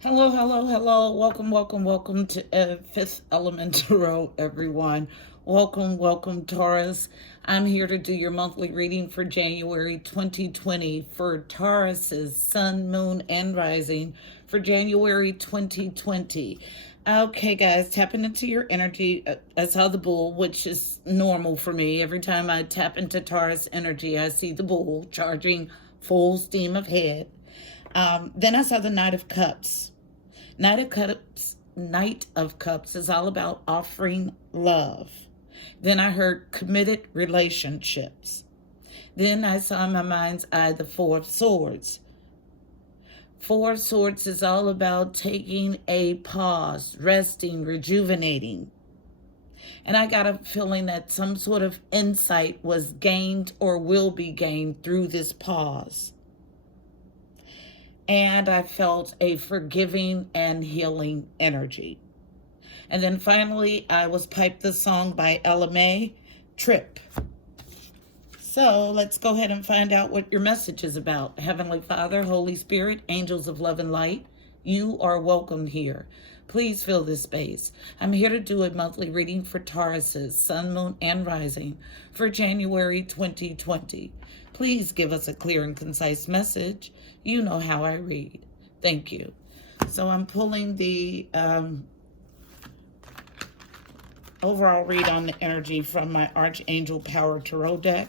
Hello, hello, hello. Welcome to Fifth Element Tarot, everyone. Welcome, Taurus. I'm here to do your monthly reading for January 2020 for Taurus's Sun, Moon, and Rising for January 2020. Okay, guys, tapping into your energy. I saw the bull, which is normal for me. Every time I tap into Taurus energy, I see the bull charging full steam ahead. Then I saw the Knight of Cups. Knight of Cups is all about offering love. Then I heard committed relationships. Then I saw in my mind's eye the Four of Swords. Four of Swords is all about taking a pause, resting, rejuvenating. And I got a feeling that some sort of insight was gained or will be gained through this pause. And I felt a forgiving and healing energy. And then finally, I was piped the song by LMA, Trip. So let's go ahead and find out what your message is about. Heavenly Father, Holy Spirit, angels of love and light, you are welcome here. Please fill this space. I'm here to do a monthly reading for Taurus's Sun, Moon, and Rising for January 2020. Please give us a clear and concise message. You know how I read. Thank you. So I'm pulling the overall read on the energy from my Archangel Power Tarot deck.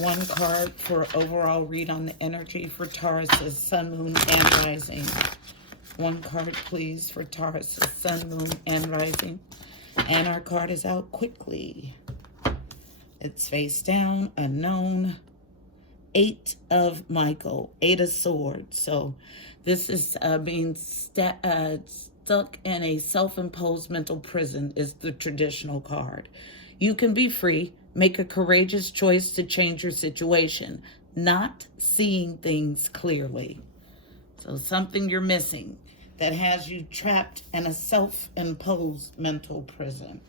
One card for overall read on the energy for Taurus's Sun, Moon, and Rising. One card, please, for Taurus's Sun, Moon, and Rising. And our card is out quickly. It's face down, unknown. 8 of Michael, 8 of Swords. So this is being stuck in a self-imposed mental prison is the traditional card. You can be free, make a courageous choice to change your situation, not seeing things clearly. So something you're missing that has you trapped in a self-imposed mental prison.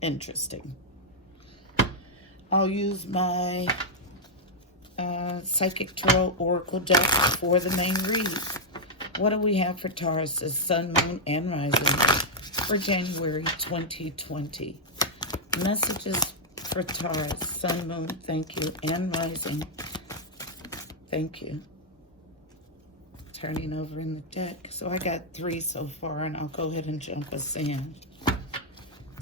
Interesting. I'll use my Psychic Tarot Oracle deck for the main read. What do we have for Taurus's Sun, Moon, and Rising for January 2020? Messages for Taurus, Sun, Moon, thank you, and Rising. Thank you. Turning over in the deck. So I got 3 so far, and I'll go ahead and jump us in.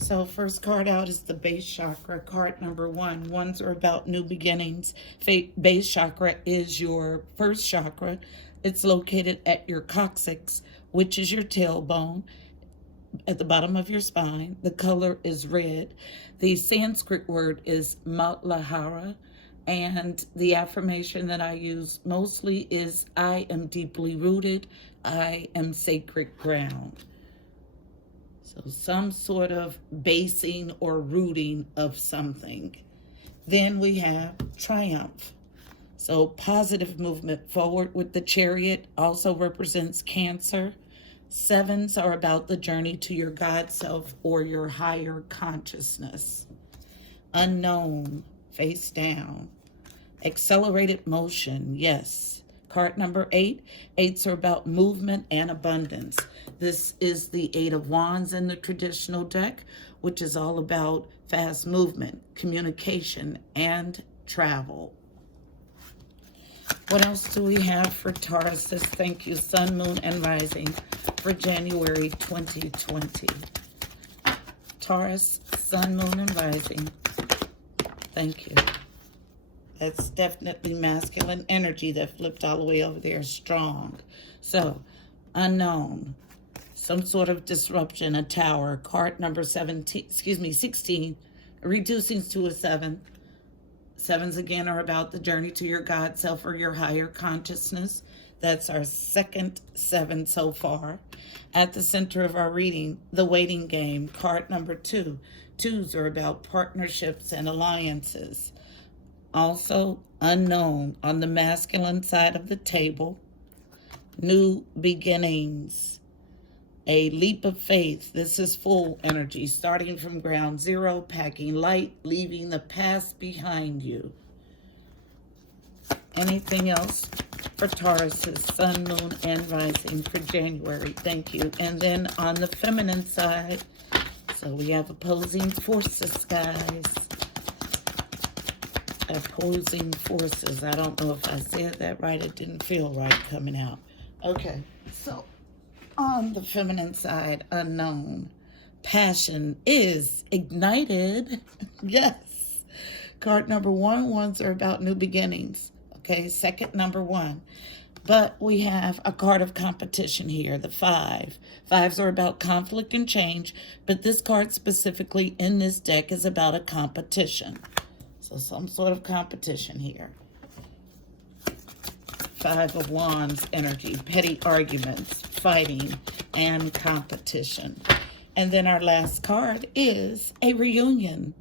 So first card out is the base chakra, card number 1. Ones are about new beginnings. Base chakra is your first chakra. It's located at your coccyx, which is your tailbone, at the bottom of your spine. The color is red. The Sanskrit word is Matlahara, and the affirmation that I use mostly is, I am deeply rooted. I am sacred ground. So some sort of basing or rooting of something. Then we have triumph. So positive movement forward with the Chariot also represents Cancer. 7s are about the journey to your God self or your higher consciousness. Unknown, face down. Accelerated motion, yes. Card number 8. 8s are about movement and abundance. This is the 8 of Wands in the traditional deck, which is all about fast movement, communication, and travel. What else do we have for Taurus? Thank you, Sun, Moon, and Rising for January 2020. Taurus, Sun, Moon, and Rising. Thank you. That's definitely masculine energy that flipped all the way over there strong. So, unknown. Some sort of disruption, a tower. Card number 16, reducing to a 7. 7s again are about the journey to your God self or your higher consciousness. That's our second 7 so far. At the center of our reading, the waiting game. Card number 2. 2s are about partnerships and alliances. Also, unknown on the masculine side of the table. New beginnings. A leap of faith. This is full energy, starting from ground zero, packing light, leaving the past behind you. Anything else for Taurus' sun, moon, and rising for January. Thank you. And then on the feminine side, so we have opposing forces, guys. Opposing forces. I don't know if I said that right. It didn't feel right coming out. Okay, so on the feminine side, unknown. Passion is ignited. Yes. Card number one, ones are about new beginnings. Okay, second, number one. But we have a card of competition here, the five. Fives are about conflict and change, but this card specifically in this deck is about a competition. So some sort of competition here. Five of Wands energy, petty arguments, fighting, and competition. And then our last card is a reunion.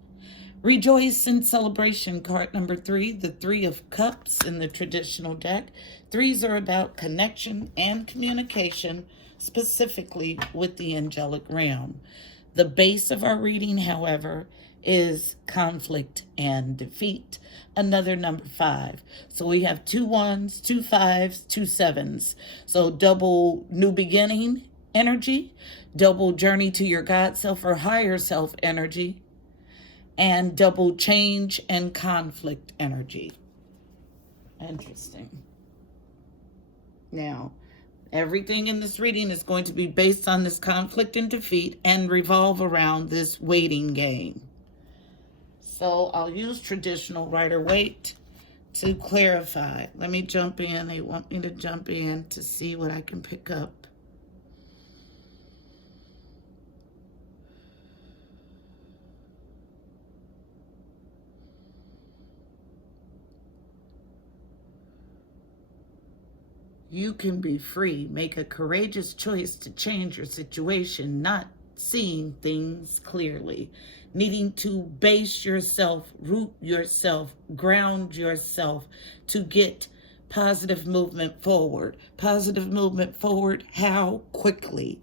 Rejoice in celebration, card number three, the Three of Cups in the traditional deck. Threes are about connection and communication, specifically with the angelic realm. The base of our reading, however, is conflict and defeat. Another number five. So we have 2 ones, 2 fives, 2 sevens. So double new beginning energy, double journey to your God self or higher self energy, and double change and conflict energy. Interesting. Now, everything in this reading is going to be based on this conflict and defeat and revolve around this waiting game. So I'll use traditional Rider-Waite to clarify. Let me jump in. They want me to jump in to see what I can pick up. You can be free. Make a courageous choice to change your situation, not seeing things clearly. Needing to base yourself, root yourself, ground yourself to get positive movement forward. Positive movement forward, how? Quickly.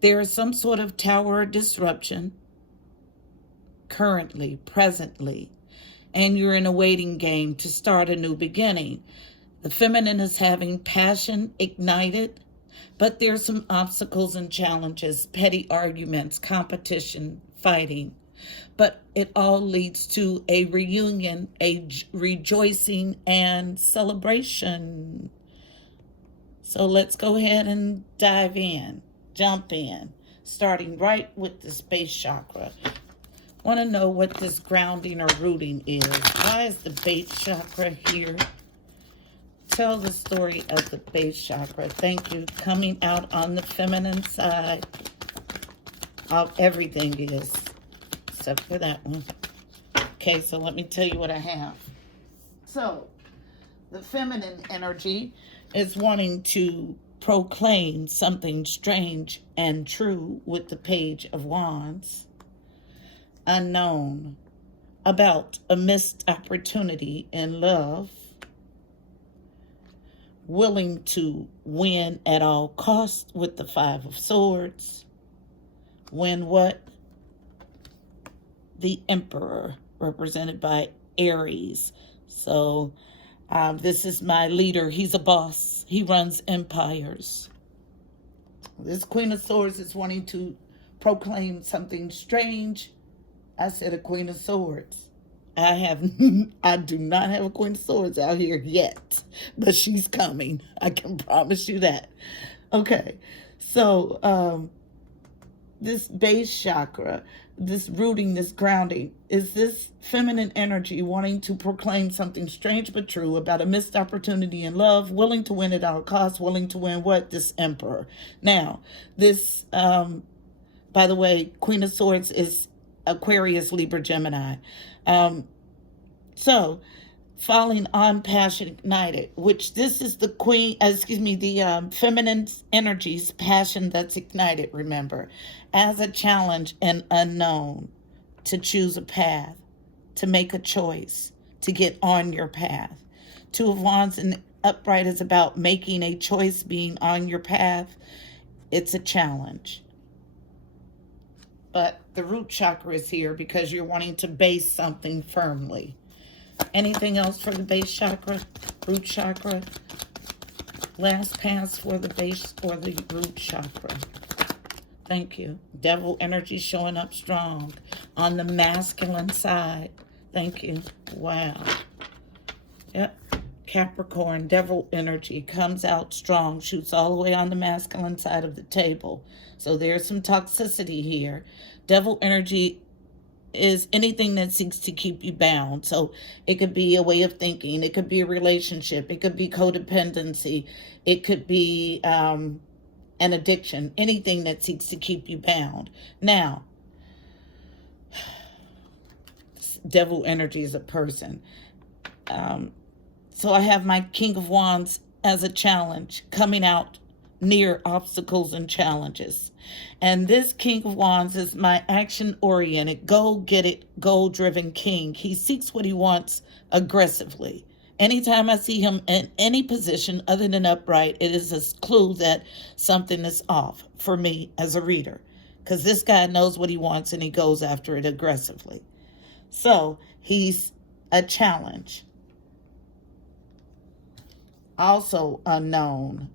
There is some sort of tower disruption currently, presently, and you're in a waiting game to start a new beginning. The feminine is having passion ignited, but there's some obstacles and challenges, petty arguments, competition, fighting. But it all leads to a reunion, a rejoicing and celebration. So let's go ahead and dive in, jump in, starting right with the space chakra. Want to know what this grounding or rooting is. Why is the base chakra here? Tell the story of the base chakra. Thank you. Coming out on the feminine side of everything is, except for that one. Okay, so let me tell you what I have. So, the feminine energy is wanting to proclaim something strange and true with the Page of Wands. Unknown. About a missed opportunity in love. Willing to win at all costs with the Five of Swords. Win what? The Emperor, represented by Aries. So this is my leader. He's a boss. He runs empires. This Queen of Swords is wanting to proclaim something strange. I said a Queen of Swords. I do not have a Queen of Swords out here yet, but she's coming. I can promise you that. Okay, so this base chakra, this rooting, this grounding, is this feminine energy wanting to proclaim something strange but true about a missed opportunity in love, willing to win at all costs, willing to win what? This Emperor. Now, this, by the way, Queen of Swords is Aquarius, Libra, Gemini. So falling on passion ignited, which this is the the feminine energy's passion that's ignited, remember, as a challenge and unknown, to choose a path, to make a choice, to get on your path. Two of Wands in upright is about making a choice, being on your path. It's a challenge. But the root chakra is here because you're wanting to base something firmly. Anything else for the base chakra, root chakra? Last pass for the base or the root chakra. Thank you. Devil energy showing up strong on the masculine side. Thank you. Wow. Yep. Capricorn, devil energy comes out strong, shoots all the way on the masculine side of the table. So there's some toxicity here. Devil energy is anything that seeks to keep you bound. So it could be a way of thinking. It could be a relationship. It could be codependency. It could be an addiction. Anything that seeks to keep you bound. Now, devil energy is a person. So I have my King of Wands as a challenge, coming out near obstacles and challenges. And this King of Wands is my action-oriented, go-get-it, goal-driven king. He seeks what he wants aggressively. Anytime I see him in any position other than upright, it is a clue that something is off for me as a reader. Because this guy knows what he wants and he goes after it aggressively. So he's a challenge. Also unknown.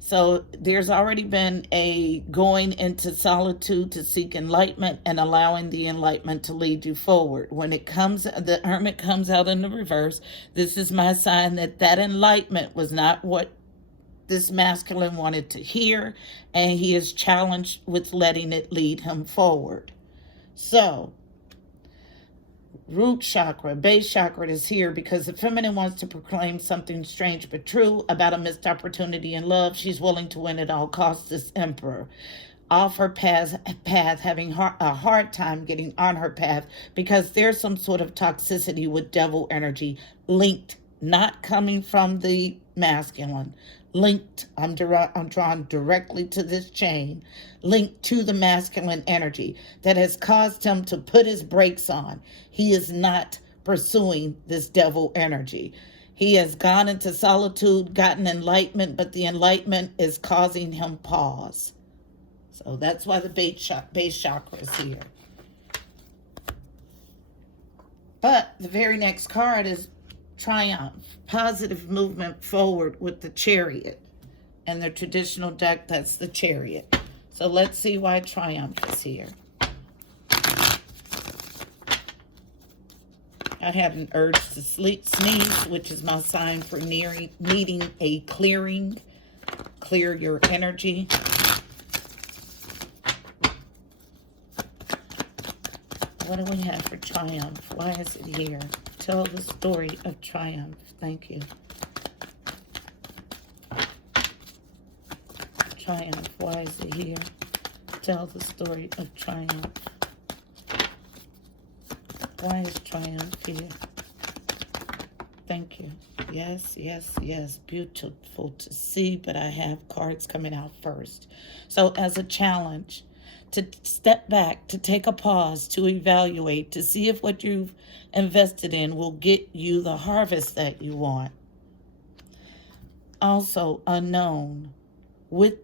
So there's already been a going into solitude to seek enlightenment and allowing the enlightenment to lead you forward. When it comes, the Hermit comes out in the reverse. This is my sign that that enlightenment was not what this masculine wanted to hear, and he is challenged with letting it lead him forward. So root chakra, base chakra is here because the feminine wants to proclaim something strange but true about a missed opportunity in love. She's willing to win at all costs. This Emperor off her path having a hard time getting on her path because there's some sort of toxicity with devil energy linked, not coming from the masculine, linked. I'm drawn directly to this chain, linked to the masculine energy that has caused him to put his brakes on. He is not pursuing this devil energy. He has gone into solitude, gotten enlightenment, but the enlightenment is causing him pause. So that's why the base chakra is here. But the very next card is Triumph, positive movement forward with the Chariot. And the traditional deck, that's the Chariot. So let's see why Triumph is here. I had an urge to sneeze, which is my sign for needing a clearing. Clear your energy. What do we have for Triumph? Why is it here? Tell the story of Triumph. Thank you. Triumph. Why is it here? Tell the story of Triumph. Why is Triumph here? Thank you. Yes, yes, yes. Beautiful to see, but I have cards coming out first. So as a challenge, to step back, to take a pause, to evaluate, to see if what you've invested in will get you the harvest that you want. Also, unknown with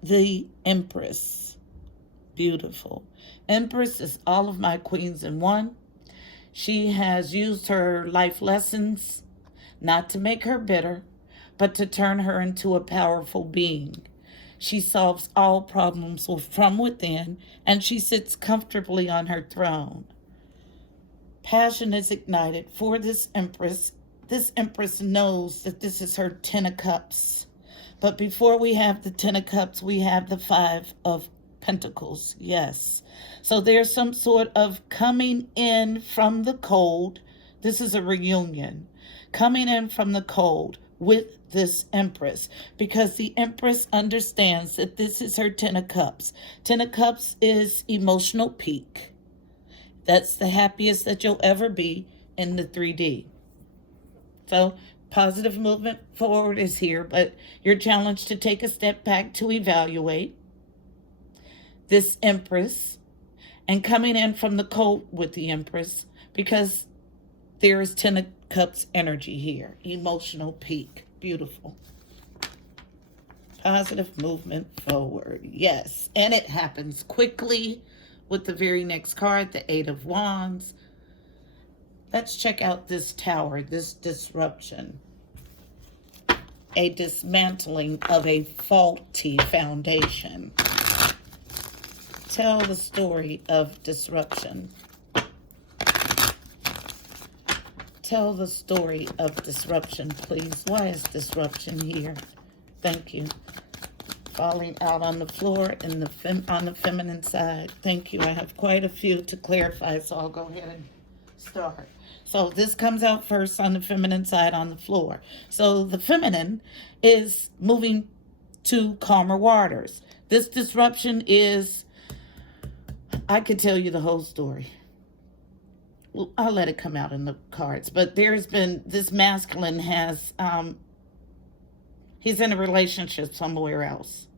the Empress. Beautiful. Empress is all of my queens in one. She has used her life lessons not to make her bitter, but to turn her into a powerful being. She solves all problems from within, and she sits comfortably on her throne. Passion is ignited for this Empress. This Empress knows that this is her 10 of Cups. But before we have the 10 of Cups, we have the 5 of Pentacles. Yes. So there's some sort of coming in from the cold. This is a reunion. Coming in from the cold with this Empress, because the Empress understands that this is her 10 of Cups. 10 of Cups is emotional peak. That's the happiest that you'll ever be in the 3D. So positive movement forward is here, but you're challenged to take a step back to evaluate this Empress and coming in from the cold with the Empress, because there is 10 of Cups energy here. Emotional peak. Beautiful. Positive movement forward. Yes. And it happens quickly with the very next card, the 8 of Wands. Let's check out this Tower, this disruption. a dismantling of a faulty foundation. Tell the story of disruption. Tell the story of disruption, please. Why is disruption here? Thank you. Falling out on the floor and on the feminine side. Thank you. I have quite a few to clarify, so I'll go ahead and start. So this comes out first on the feminine side on the floor. So the feminine is moving to calmer waters. This disruption is, I could tell you the whole story. Well, I'll let it come out in the cards. But there's been, this masculine has, he's in a relationship somewhere else.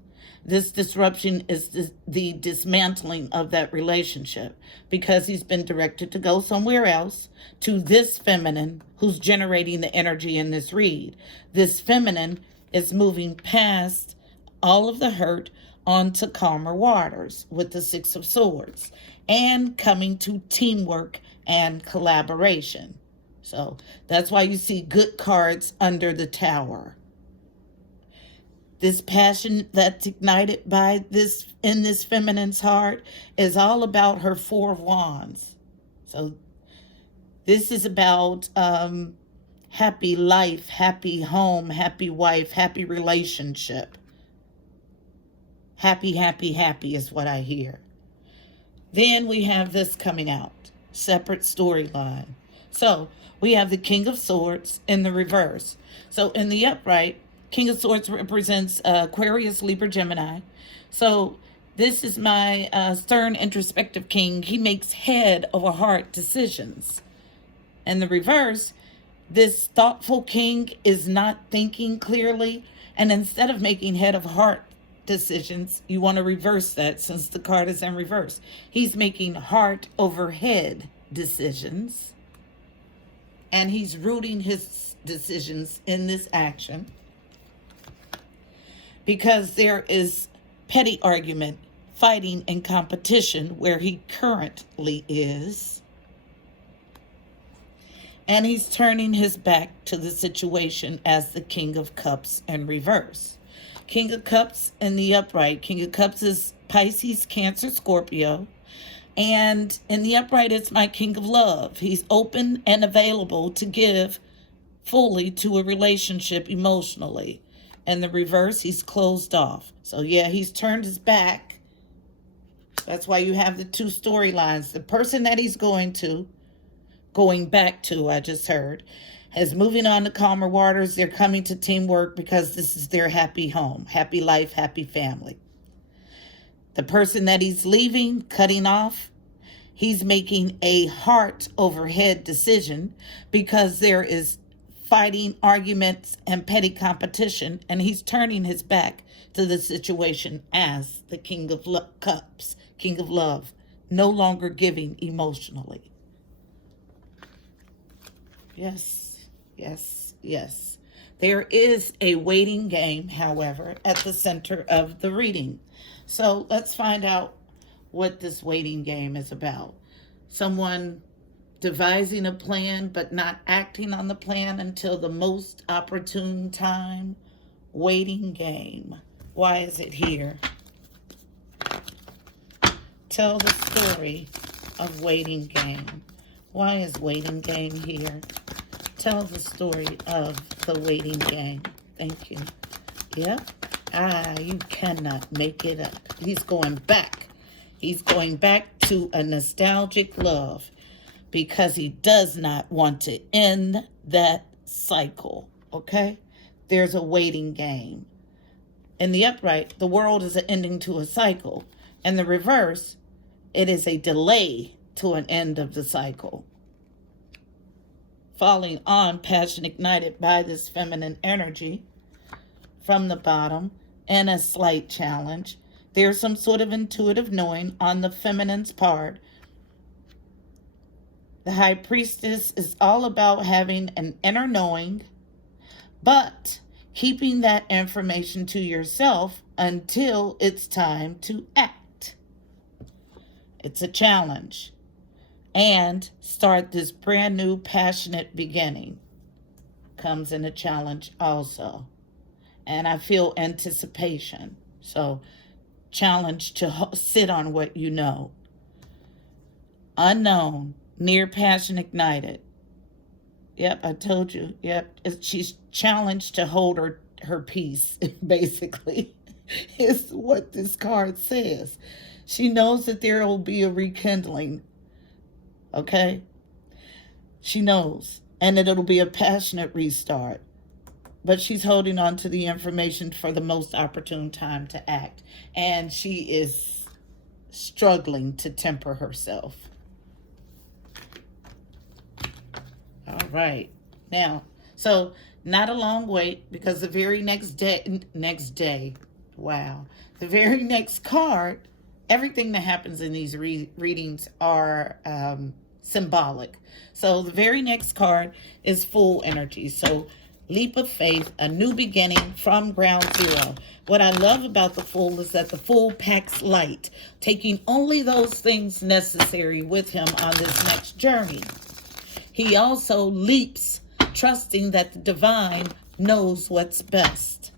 This disruption is the dismantling of that relationship because he's been directed to go somewhere else to this feminine who's generating the energy in this read. This feminine is moving past all of the hurt onto calmer waters with the Six of Swords and coming to teamwork and collaboration. So that's why you see good cards under the Tower. This passion that's ignited by this in this feminine's heart is all about her Four of Wands. So this is about happy life, happy home, happy wife, happy relationship. Happy, happy, happy is what I hear. Then we have this coming out, separate storyline. So we have the King of Swords in the reverse. So in the upright, King of Swords represents Aquarius, Libra, Gemini. So this is my stern, introspective king. He makes head over heart decisions. In the reverse, this thoughtful king is not thinking clearly. And instead of making head of heart decisions, you want to reverse that since the card is in reverse. He's making heart over head decisions. And he's rooting his decisions in this action. Because there is petty argument, fighting, and competition where he currently is. And he's turning his back to the situation as the King of Cups in reverse. King of Cups in the upright. King of Cups is Pisces, Cancer, Scorpio. And in the upright, it's my King of Love. He's open and available to give fully to a relationship emotionally. In the reverse, he's closed off. So yeah, he's turned his back. That's why you have the two storylines. The person that he's going back to, I just heard, is moving on to calmer waters. They're coming to teamwork because this is their happy home, happy life, happy family. The person that he's leaving, cutting off, he's making a heart over head decision because there is fighting, arguments, and petty competition, and he's turning his back to the situation as the King of Cups, King of Love, no longer giving emotionally. Yes, yes, yes. There is a waiting game, however, at the center of the reading. So let's find out what this waiting game is about. Someone devising a plan but not acting on the plan until the most opportune time. Waiting game. Why is it here? Tell the story of waiting game. Why is waiting game here? Tell the story of the waiting game. Thank you. Yep. You cannot make it up. He's going back. He's going back to a nostalgic love, because he does not want to end that cycle, okay? There's a waiting game. In the upright, the world is an ending to a cycle. In the reverse, it is a delay to an end of the cycle. Falling on, passion ignited by this feminine energy from the bottom, and a slight challenge. There's some sort of intuitive knowing on the feminine's part. The High Priestess is all about having an inner knowing, but keeping that information to yourself until it's time to act. It's a challenge. And start this brand new passionate beginning. Comes in a challenge also. And I feel anticipation. So challenge to sit on what you know. Unknown, near passion ignited. Yep, I told you. Yep, she's challenged to hold her peace, basically, is what this card says. She knows that there will be a rekindling, okay? She knows, and that it'll be a passionate restart. But she's holding on to the information for the most opportune time to act. And she is struggling to temper herself. All right. Now, so not a long wait, because the very next day, wow, the very next card, everything that happens in these readings are symbolic. So the very next card is full energy. So leap of faith, a new beginning from ground zero. What I love about the Fool is that the Fool packs light, taking only those things necessary with him on this next journey. He also leaps, trusting that the divine knows what's best.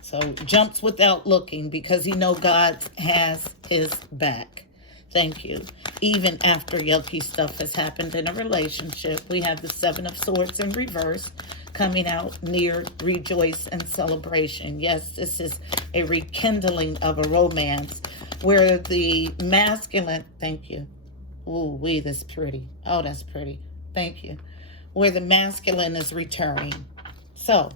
So jumps without looking, because he knows God has his back. Thank you. Even after yucky stuff has happened in a relationship, we have the Seven of Swords in reverse coming out near rejoice and celebration. Yes, this is a rekindling of a romance where the masculine, thank you. Ooh, wee, that's pretty. Oh, that's pretty. Thank you. Where the masculine is returning. So,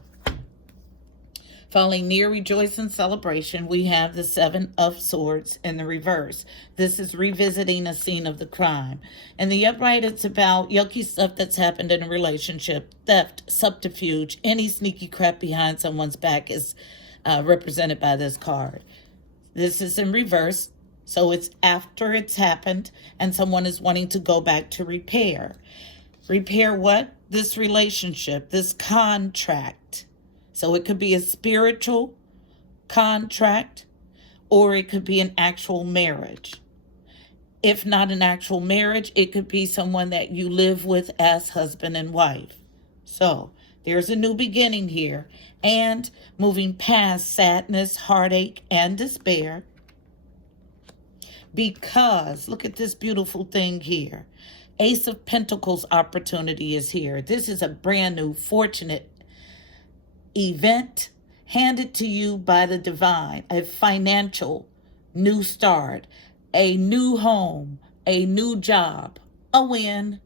falling near rejoice and celebration, we have the Seven of Swords in the reverse. This is revisiting a scene of the crime. And the upright, it's about yucky stuff that's happened in a relationship, theft, subterfuge, any sneaky crap behind someone's back is represented by this card. This is in reverse, so it's after it's happened and someone is wanting to go back to repair. Repair what? This relationship, this contract. So it could be a spiritual contract, or it could be an actual marriage. If not an actual marriage, it could be someone that you live with as husband and wife. So there's a new beginning here, and moving past sadness, heartache, and despair. Because look at this beautiful thing here. Ace of Pentacles opportunity is here. This is a brand new, fortunate event handed to you by the divine, a financial new start, a new home, a new job, a win,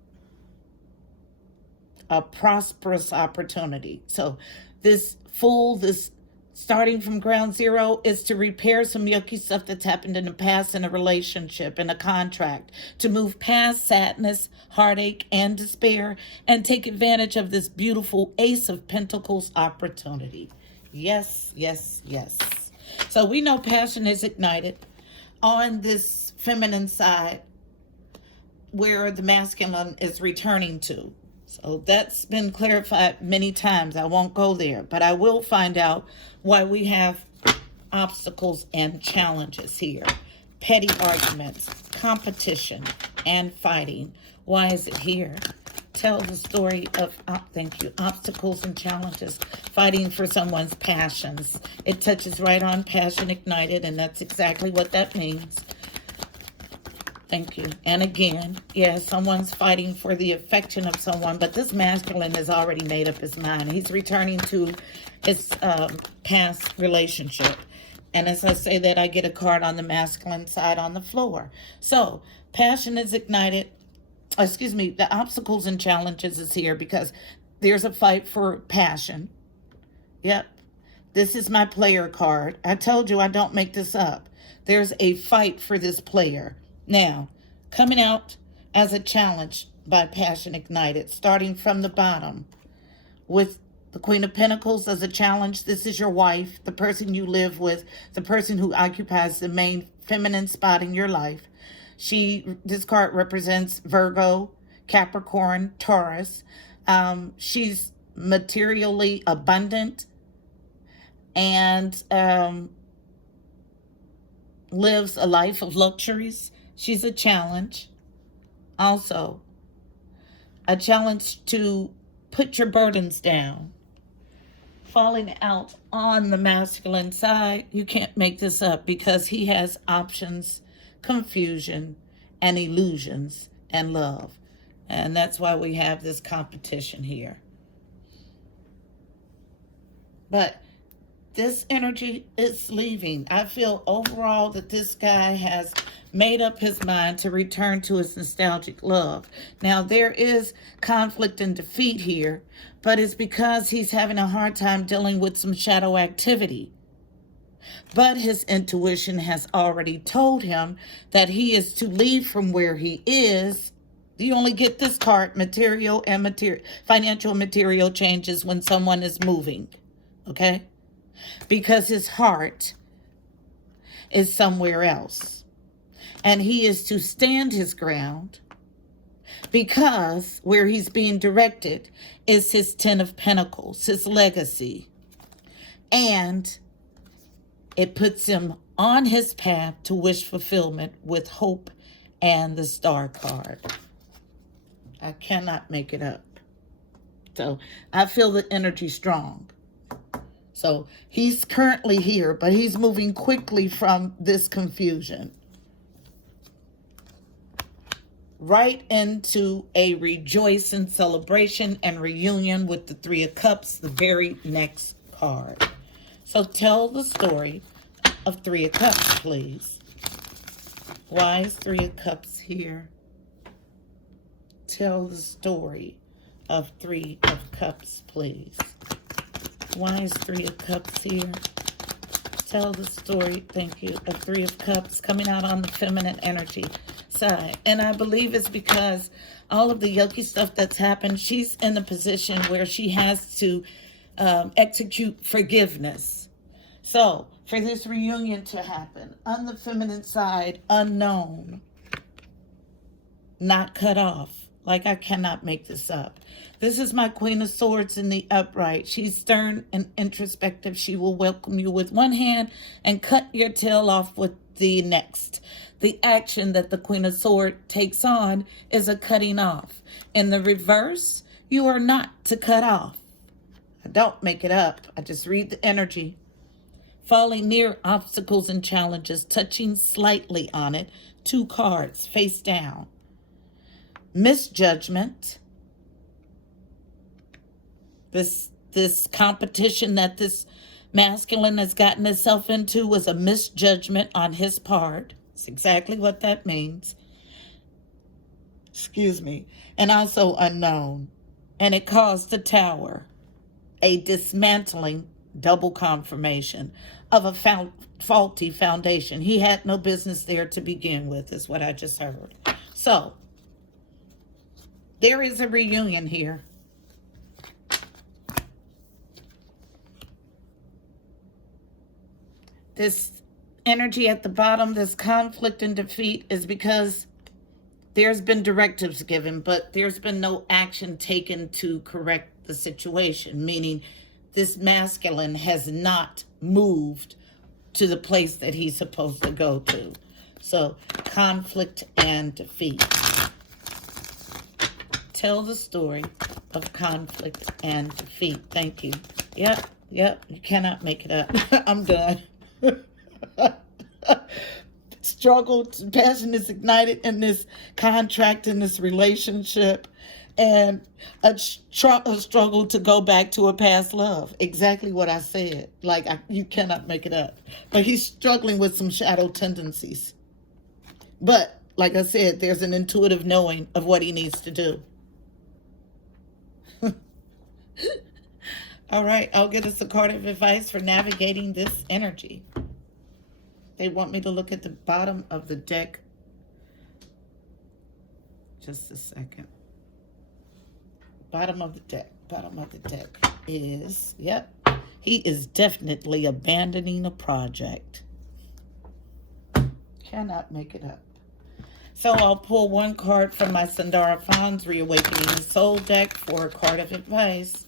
a prosperous opportunity. So this Fool, this starting from ground zero, is to repair some yucky stuff that's happened in the past in a relationship, in a contract, to move past sadness, heartache, and despair, and take advantage of this beautiful Ace of Pentacles opportunity. Yes, yes, yes. So we know passion is ignited on this feminine side where the masculine is returning to. So that's been clarified many times. I won't go there, but I will find out why we have obstacles and challenges here. Petty arguments, competition, and fighting. Why is it here? Tell the story of, thank you, obstacles and challenges, fighting for someone's passions. It touches right on passion ignited, and that's exactly what that means. Thank you. And again, yeah, someone's fighting for the affection of someone, but this masculine has already made up his mind. He's returning to his past relationship. And as I say that, I get a card on the masculine side on the floor. So, passion is ignited. Excuse me, the obstacles and challenges is here because there's a fight for passion. Yep. This is my player card. I told you I don't make this up. There's a fight for this player. Now, coming out as a challenge by passion ignited, starting from the bottom with the Queen of Pentacles as a challenge. This is your wife, the person you live with, the person who occupies the main feminine spot in your life. This card represents Virgo, Capricorn, Taurus. She's materially abundant and lives a life of luxuries. She's a challenge. Also, a challenge to put your burdens down. falling out on the masculine side, you can't make this up because he has options, confusion, and illusions and love. And that's why we have this competition here. But this energy is leaving. I feel overall that this guy has made up his mind to return to his nostalgic love. Now, there is conflict and defeat here, but it's because he's having a hard time dealing with some shadow activity. But his intuition has already told him that he is to leave from where he is. You only get this card, material and financial material changes when someone is moving, okay? Because his heart is somewhere else. And he is to stand his ground because where he's being directed is his 10 of Pentacles, his legacy. And it puts him on his path to wish fulfillment with hope and the Star card. I cannot make it up. So I feel the energy strong. So he's currently here, but he's moving quickly from this confusion right into a rejoicing, celebration, and reunion with the Three of Cups, the very next card. So tell the story of Three of Cups, please. Why is Three of Cups here? Tell the story of Three of Cups, please. Why is Three of Cups here? Tell the story, thank you, of Three of Cups coming out on the feminine energy side. And I believe it's because all of the yucky stuff that's happened, she's in a position where she has to execute forgiveness. So, for this reunion to happen, on the feminine side, unknown, not cut off. Like, I cannot make this up. This is my Queen of Swords in the upright. She's stern and introspective. She will welcome you with one hand and cut your tail off with the next. The action that the Queen of Swords takes on is a cutting off. In the reverse, you are not to cut off. I don't make it up. I just read the energy. Falling near obstacles and challenges, touching slightly on it. 2 cards face down. Misjudgment. This competition that this masculine has gotten itself into was a misjudgment on his part. It's exactly what that means. Excuse me. And also unknown. And it caused the Tower a dismantling, double confirmation of a faulty foundation. He had no business there to begin with, is what I just heard. So, there is a reunion here. This energy at the bottom, this conflict and defeat, is because there's been directives given, but there's been no action taken to correct the situation, meaning this masculine has not moved to the place that he's supposed to go to. So, conflict and defeat. Tell the story of conflict and defeat. Thank you. Yep, you cannot make it up. I'm done. Struggle, passion is ignited in this contract, in this relationship, and a struggle to go back to a past love. Exactly what I said. Like, you cannot make it up. But he's struggling with some shadow tendencies. But, like I said, there's an intuitive knowing of what he needs to do. All right, I'll get us a card of advice for navigating this energy. They want me to look at the bottom of the deck. Just a second. Bottom of the deck. Bottom of the deck is, yep, he is definitely abandoning a project. Cannot make it up. So I'll pull 1 card from my Sandara Fawn's Reawakening the Soul deck for a card of advice.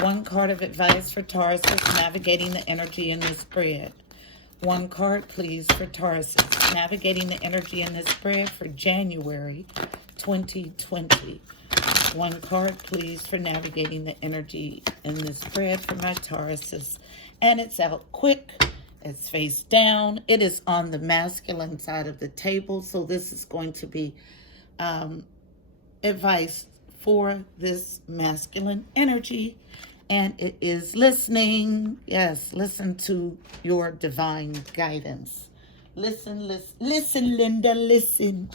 1 card of advice for Taurus navigating the energy in this spread. 1 card, please, for Taurus navigating the energy in this spread for January 2020. one card, please, for navigating the energy in this spread for my Tauruses. And it's out quick. It's face down. It is on the masculine side of the table. So this is going to be advice for this masculine energy. And it is listening. Yes, listen to your divine guidance. Listen, Linda, listen.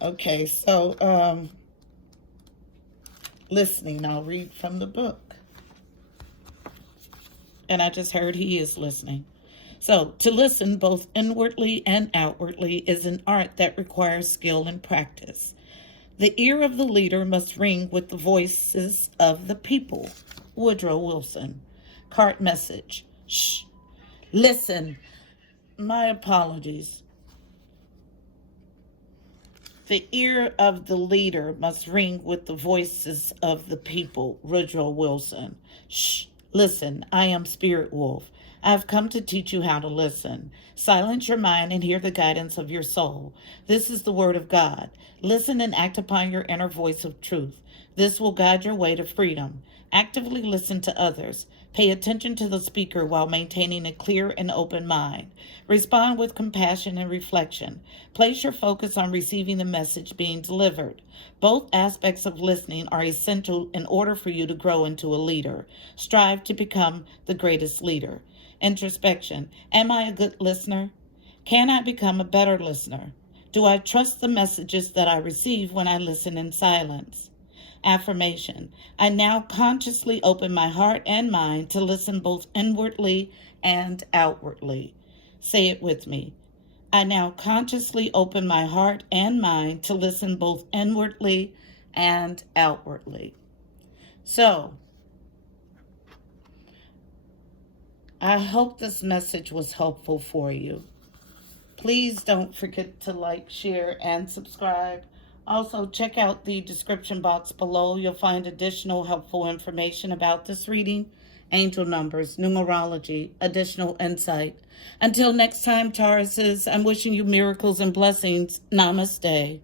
Okay, so listening. I'll read from the book. And I just heard he is listening. So, to listen both inwardly and outwardly is an art that requires skill and practice. The ear of the leader must ring with the voices of the people. Woodrow Wilson. Card message. Shh. Listen. My apologies. The ear of the leader must ring with the voices of the people. Woodrow Wilson. Shh. Listen. I am Spirit Wolf. I've come to teach you how to listen. Silence your mind and hear the guidance of your soul. This is the word of God. Listen and act upon your inner voice of truth. This will guide your way to freedom. Actively listen to others. Pay attention to the speaker while maintaining a clear and open mind. Respond with compassion and reflection. Place your focus on receiving the message being delivered. Both aspects of listening are essential in order for you to grow into a leader. Strive to become the greatest leader. Introspection. Am I a good listener? Can I become a better listener? Do I trust the messages that I receive when I listen in silence? Affirmation. I now consciously open my heart and mind to listen both inwardly and outwardly. Say it with me. I now consciously open my heart and mind to listen both inwardly and outwardly. So, I hope this message was helpful for you. Please don't forget to like, share, and subscribe. Also, check out the description box below. You'll find additional helpful information about this reading, angel numbers, numerology, additional insight. Until next time, Tauruses, I'm wishing you miracles and blessings. Namaste.